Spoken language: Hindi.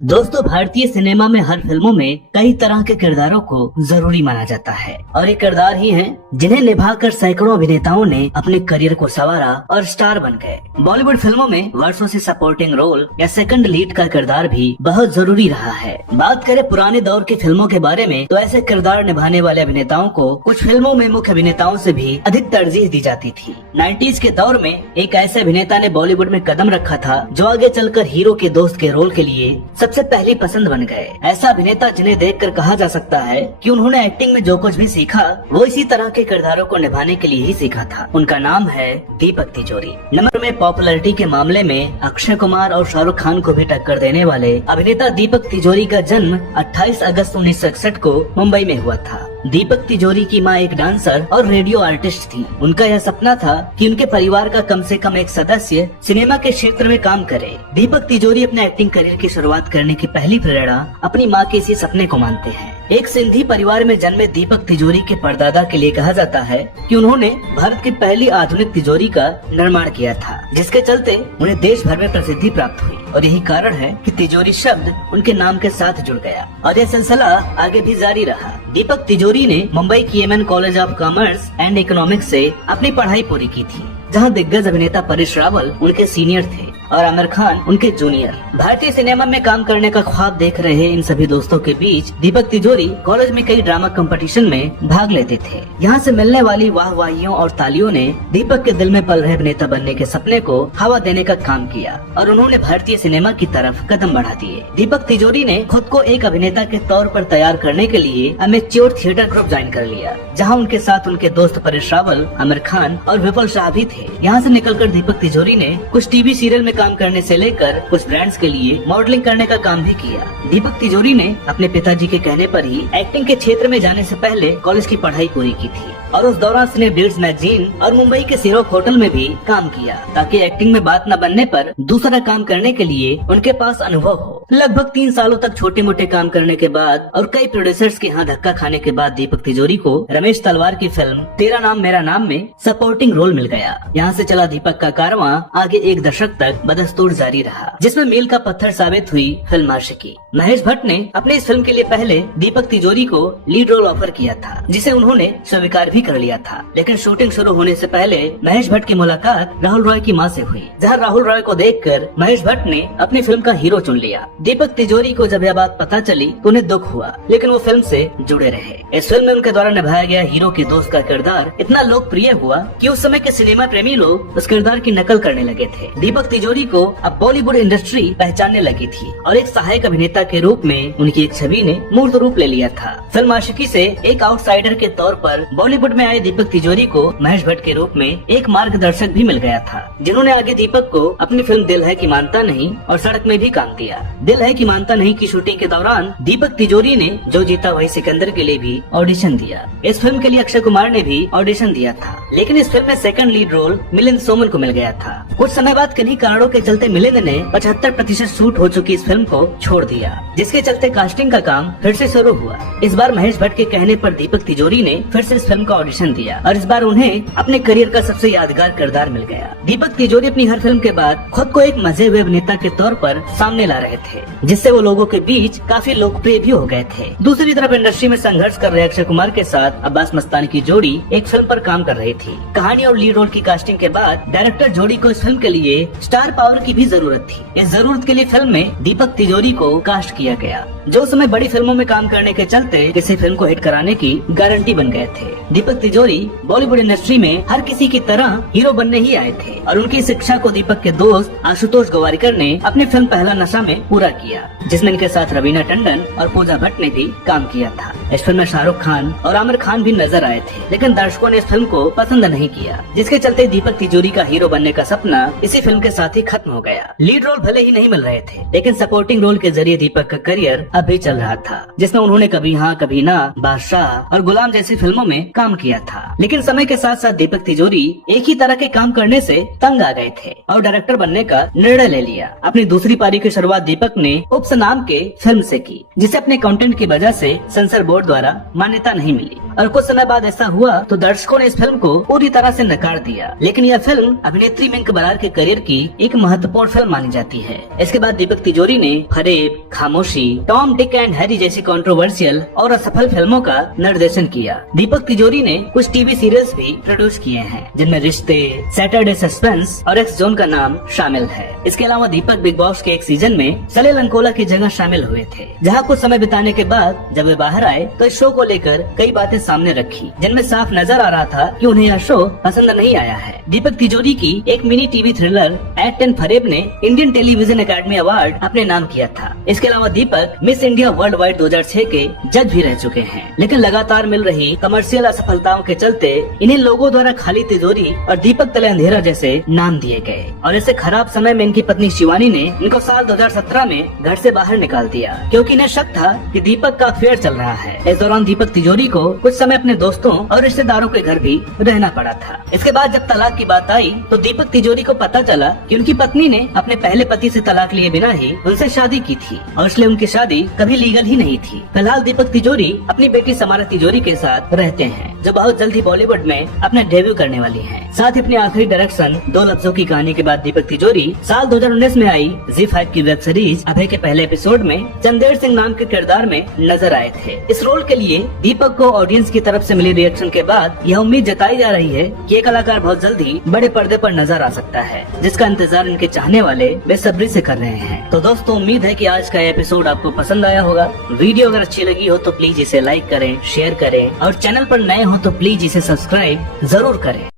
दोस्तों, भारतीय सिनेमा में हर फिल्मों में कई तरह के किरदारों को जरूरी माना जाता है और ये किरदार ही हैं जिन्हें निभाकर सैकड़ों अभिनेताओं ने अपने करियर को संवारा और स्टार बन गए। बॉलीवुड फिल्मों में वर्षों से सपोर्टिंग रोल या सेकंड लीड का किरदार भी बहुत जरूरी रहा है। बात करें पुराने दौर की फिल्मों के बारे में तो ऐसे किरदार निभाने वाले अभिनेताओं को कुछ फिल्मों में मुख्य अभिनेताओं से भी अधिक तरजीह दी जाती थी। 90s के दौर में एक ऐसे अभिनेता ने बॉलीवुड में कदम रखा था जो आगे चलकर हीरो के दोस्त के रोल के लिए सबसे पहली पसंद बन गए। ऐसा अभिनेता जिन्हें देखकर कहा जा सकता है कि उन्होंने एक्टिंग में जो कुछ भी सीखा वो इसी तरह के किरदारों को निभाने के लिए ही सीखा था। उनका नाम है दीपक तिजोरी। नंबर में पॉपुलैरिटी के मामले में अक्षय कुमार और शाहरुख खान को भी टक्कर देने वाले अभिनेता दीपक तिजोरी का जन्म 28 अगस्त 1961 को मुंबई में हुआ था। दीपक तिजोरी की मां एक डांसर और रेडियो आर्टिस्ट थी। उनका यह सपना था कि उनके परिवार का कम से कम एक सदस्य सिनेमा के क्षेत्र में काम करे। दीपक तिजोरी अपने एक्टिंग करियर की शुरुआत करने की पहली प्रेरणा अपनी मां के इसी सपने को मानते हैं। एक सिंधी परिवार में जन्मे दीपक तिजोरी के परदादा के लिए कहा जाता है कि उन्होंने भारत की पहली आधुनिक तिजोरी का निर्माण किया था, जिसके चलते उन्हें देश भर में प्रसिद्धि प्राप्त हुई और यही कारण है कि तिजोरी शब्द उनके नाम के साथ जुड़ गया और यह सिलसिला आगे भी जारी रहा। दीपक तिजोरी ने मुंबई की MN college of commerce and economics से अपनी पढ़ाई पूरी की थी, जहां दिग्गज अभिनेता परेश रावल उनके सीनियर थे और आमिर खान उनके जूनियर। भारतीय सिनेमा में काम करने का ख्वाब देख रहे इन सभी दोस्तों के बीच दीपक तिजोरी कॉलेज में कई ड्रामा कंपटीशन में भाग लेते थे। यहाँ से मिलने वाली वाहवाहियों और तालियों ने दीपक के दिल में पल रहे अभिनेता बनने के सपने को हवा देने का काम किया और उन्होंने भारतीय सिनेमा की तरफ कदम बढ़ा दिए। दीपक तिजोरी ने खुद को एक अभिनेता के तौर पर तैयार करने के लिए अमेच्योर थिएटर ग्रुप ज्वाइन कर लिया, जहाँ उनके साथ उनके दोस्त परेश रावल, आमिर खान और विपुल शाह भी थे। यहाँ से निकलकर दीपक तिजोरी ने कुछ टीवी सीरियल में काम करने से लेकर कुछ ब्रांड्स के लिए मॉडलिंग करने का काम भी किया। दीपक तिजोरी ने अपने पिताजी के कहने पर ही एक्टिंग के क्षेत्र में जाने से पहले कॉलेज की पढ़ाई पूरी की थी और उस दौरान उसने बीड्स मैगजीन और मुंबई के सिरोक होटल में भी काम किया ताकि एक्टिंग में बात न बनने पर दूसरा काम करने के लिए उनके पास अनुभव हो। लगभग 3 सालों तक छोटे मोटे काम करने के बाद और कई प्रोड्यूसर्स के यहाँ धक्का खाने के बाद दीपक तिजोरी को रमेश तलवार की फिल्म तेरा नाम मेरा नाम में सपोर्टिंग रोल मिल गया। यहाँ से चला दीपक का कारवां आगे एक दशक तक बदस्तूर जारी रहा, जिसमें मील का पत्थर साबित हुई फिल्म आशिकी। महेश भट्ट ने अपने इस फिल्म के लिए पहले दीपक तिजोरी को लीड रोल ऑफर किया था, जिसे उन्होंने स्वीकार भी कर लिया था। लेकिन शूटिंग शुरू होने से पहले महेश भट्ट की मुलाकात राहुल रॉय की मां से हुई, जहां राहुल रॉय को देखकर महेश भट्ट ने अपनी फिल्म का हीरो चुन लिया। दीपक तिजोरी को जब यह बात पता चली तो उन्हें दुख हुआ, लेकिन वो फिल्म से जुड़े रहे। इस फिल्म में उनके द्वारा निभाया गया हीरो के दोस्त का किरदार इतना लोकप्रिय हुआ कि उस समय के सिनेमा प्रेमी लोग उस किरदार की नकल करने लगे थे। दीपक तिजोरी को अब बॉलीवुड इंडस्ट्री पहचानने लगी थी और एक सहायक अभिनेता के रूप में उनकी एक छवि ने मूर्त रूप ले लिया था। फिल्म आशिकी से एक आउटसाइडर के तौर पर बॉलीवुड में आए दीपक तिजोरी को महेश भट्ट के रूप में एक मार्गदर्शक भी मिल गया था, जिन्होंने आगे दीपक को अपनी फिल्म दिल है कि मानता नहीं और सड़क में भी काम दिया। दिल है कि मानता नहीं की शूटिंग के दौरान दीपक तिजोरी ने जो जीता वही सिकंदर के लिए भी ऑडिशन दिया। इस फिल्म के लिए अक्षय कुमार ने भी ऑडिशन दिया था, लेकिन इस फिल्म में second lead role Milind Soman को मिल गया था। कुछ समय बाद किन्हीं कारणों के चलते मिलिंद ने 75% शूट हो चुकी इस फिल्म को छोड़ दिया, जिसके चलते कास्टिंग का काम फिर से शुरू हुआ। इस बार महेश भट्ट के कहने पर दीपक तिजोरी ने फिर से इस फिल्म का ऑडिशन दिया और इस बार उन्हें अपने करियर का सबसे यादगार किरदार मिल गया। दीपक तिजोरी अपनी हर फिल्म के बाद खुद को एक मजे हुए अभिनेता के तौर पर सामने ला रहे थे, जिससे वो लोगों के बीच काफी लोकप्रिय भी हो गए थे। दूसरी तरफ इंडस्ट्री में संघर्ष कर रहे अक्षय कुमार के साथ अब्बास मस्तानी की जोड़ी एक फिल्म पर काम कर रही थी। कहानी और लीड रोल की कास्टिंग के बाद डायरेक्टर जोड़ी को इस फिल्म के लिए स्टार पावर की भी जरूरत थी। इस जरूरत के लिए फिल्म में दीपक तिजोरी को कास्ट किया गया, जो उस समय बड़ी फिल्मों में काम करने के चलते किसी फिल्म को हिट कराने की गारंटी बन गए थे। दीपक तिजोरी बॉलीवुड इंडस्ट्री में हर किसी की तरह हीरो बनने ही आए थे और उनकी शिक्षा को दीपक के दोस्त आशुतोष गोवारिकर ने अपनी फिल्म पहला नशा में पूरा किया, जिसमें इनके साथ रवीना टंडन और पूजा भट्ट ने भी काम किया था। इस फिल्म में शाहरुख खान और आमिर खान भी नजर आए थे, लेकिन दर्शकों ने इस फिल्म को पसंद नहीं किया, जिसके चलते दीपक तिजोरी का हीरो बनने का सपना इसी फिल्म के साथ ही खत्म हो गया। लीड रोल भले ही नहीं मिल रहे थे, लेकिन सपोर्टिंग रोल के जरिए दीपक का करियर अभी चल रहा था, जिसमें उन्होंने कभी हाँ कभी ना, बादशाह और गुलाम जैसी फिल्मों में काम किया था। लेकिन समय के साथ साथ दीपक तिजोरी एक ही तरह के काम करने से तंग आ गए थे और डायरेक्टर बनने का निर्णय ले लिया। अपनी दूसरी पारी की शुरुआत दीपक ने उप्स नाम के फिल्म से की, जिसे अपने कंटेंट की वजह से सेंसर बोर्ड द्वारा मान्यता नहीं मिली और कुछ समय बाद ऐसा हुआ तो दर्शकों ने इस फिल्म को पूरी तरह से नकार दिया। लेकिन यह फिल्म अभिनेत्री मिंक बरार के करियर की एक महत्वपूर्ण फिल्म मानी जाती है। इसके बाद दीपक तिजोरी ने फरेब, खामोशी, टॉम, डिक एंड हैरी जैसी कंट्रोवर्शियल और असफल फिल्मों का निर्देशन किया। दीपक तिजोरी ने कुछ टीवी सीरियल्स भी प्रोड्यूस किए हैं, जिनमें रिश्ते, सैटरडे सस्पेंस और एक्स जोन का नाम शामिल है। इसके अलावा दीपक बिग बॉस के एक सीजन में सलील अंकोला की जगह शामिल हुए थे, जहाँ कुछ समय बिताने के बाद जब वे बाहर आए तो इस शो को लेकर कई बातें सामने रखी, जिनमें साफ नजर आ रहा था कि उन्हें यह शो पसंद नहीं आया है। दीपक तिजोरी की एक मिनी टीवी थ्रिलर एट 10 फरेब ने इंडियन टेलीविजन एकेडमी अवार्ड अपने नाम किया था। इसके अलावा दीपक मिस इंडिया वर्ल्ड वाइड 2006 के जज भी रह चुके हैं। लेकिन लगातार मिल रही कमर्शियल असफलताओं के चलते इन्हें लोगों द्वारा खाली तिजोरी और दीपक तले अंधेरा जैसे नाम दिए गए और ऐसे खराब समय में इनकी पत्नी शिवानी ने इनको साल 2017 में घर से बाहर निकाल दिया, क्योंकि इन्हें शक था कि दीपक का अफेयर चल रहा है। इस दौरान दीपक तिजोरी को कुछ समय अपने दोस्तों और रिश्तेदारों के घर भी रहना पड़ा था। इसके बाद जब तलाक की बात आई तो दीपक तिजोरी को पता चला कि उनकी पत्नी ने अपने पहले पति से तलाक लिए बिना ही उनसे शादी की थी और इसलिए उनकी शादी कभी लीगल ही नहीं थी। फिलहाल दीपक तिजोरी अपनी बेटी समारा तिजोरी के साथ रहते हैं, जो बहुत जल्द ही बॉलीवुड में अपना डेब्यू करने वाली है। साथ ही अपने आखिरी डायरेक्शन दो लफ्जों की कहानी के बाद दीपक तिजोरी साल 2019 में आई ZEE5 की वेब सीरीज अभय के पहले एपिसोड में चंदेर सिंह नाम के किरदार में नजर आए थे। इस रोल के लिए दीपक को ऑडियंस की तरफ से मिली रिएक्शन के बाद यह उम्मीद जताई जा रही है कि ये कलाकार बहुत जल्द ही बड़े पर्दे पर नजर आ सकता है, जिसका इंतजार इनके चाहने वाले बेसब्री से कर रहे हैं। तो दोस्तों, उम्मीद है कि आज का एपिसोड आपको पसंद आया होगा। वीडियो अगर अच्छी लगी हो तो प्लीज इसे लाइक करें, शेयर करें और चैनल पर नए हो तो प्लीज इसे सब्सक्राइब जरूर करें।